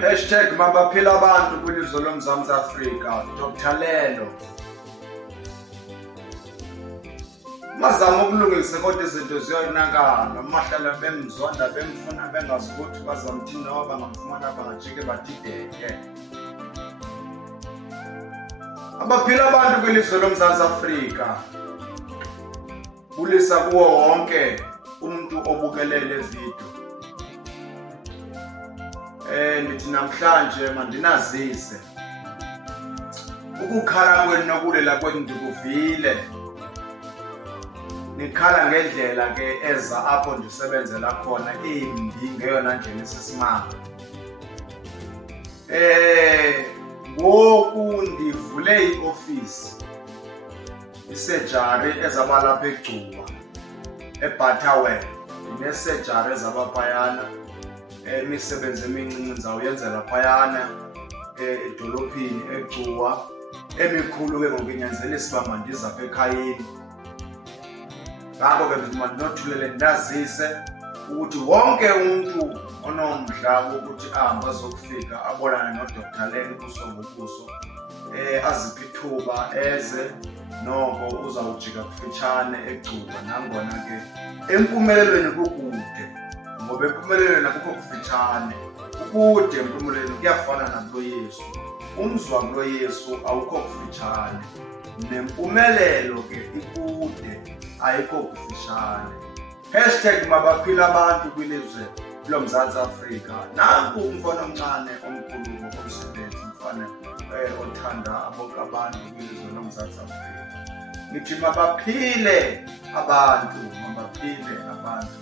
Hashtag mabaphila abantu kwilizwe loMzantsi Afrika. Dr. Lelo. Mazama ukulungisa kodwa izinto ziyoyinakala. Mahlala bemzonda bemfuna bengazi ukuthi bazamthini noma bangamfumana bangajike badideke. Abaphila abantu kwilizwe loMzantsi Afrika. Bulisa kuwo wonke umuntu obukelele video. Ndithi namhlanje mandinazise ukukhala kwenu nokulela kwenu ndikuvile. Nikhala ngendlela ke eza apho ndisebenzela khona imbi ngeyona ndlela esisimanga. Ngoku ndivule iofisi isejari ezaba lapha eGcuwa eButterworth. Inesejari ezaba phayana. Imisebenzi emincinci ndizawuyenzela phayana edolophini eGcuwa. Emikhulu ke ngokunyanzelisa uba mandize apha ekhayeni. Ngako ke ndithi mandinothulele ndazise ukuthi wonke umuntu onomdla wokuthi ahambe azokufika abonane noDr. Lelo ubuso ngobuso, aziphe ithuba eze noko uzawujika kufitshane eGcuwa. Nangona ke empumelelweni kukude, ngoba empumelelweni akukho kufitshane. Ukude empumelelweni kuyafana nakulo Yesu. Umzi wakulo Yesu awukho kufitshane, nempumelelo ke ikude ayikho kufitshane. Hashtag mabaphila abantu kwilizwe loMzantsi Afrika. Nanku umfana omncane omkhulu ngokomsebenzi, umfana othanda abantu kwilizwe loMzantsi Afrika. Ngithi mabaphile abantu, mabaphile abantu.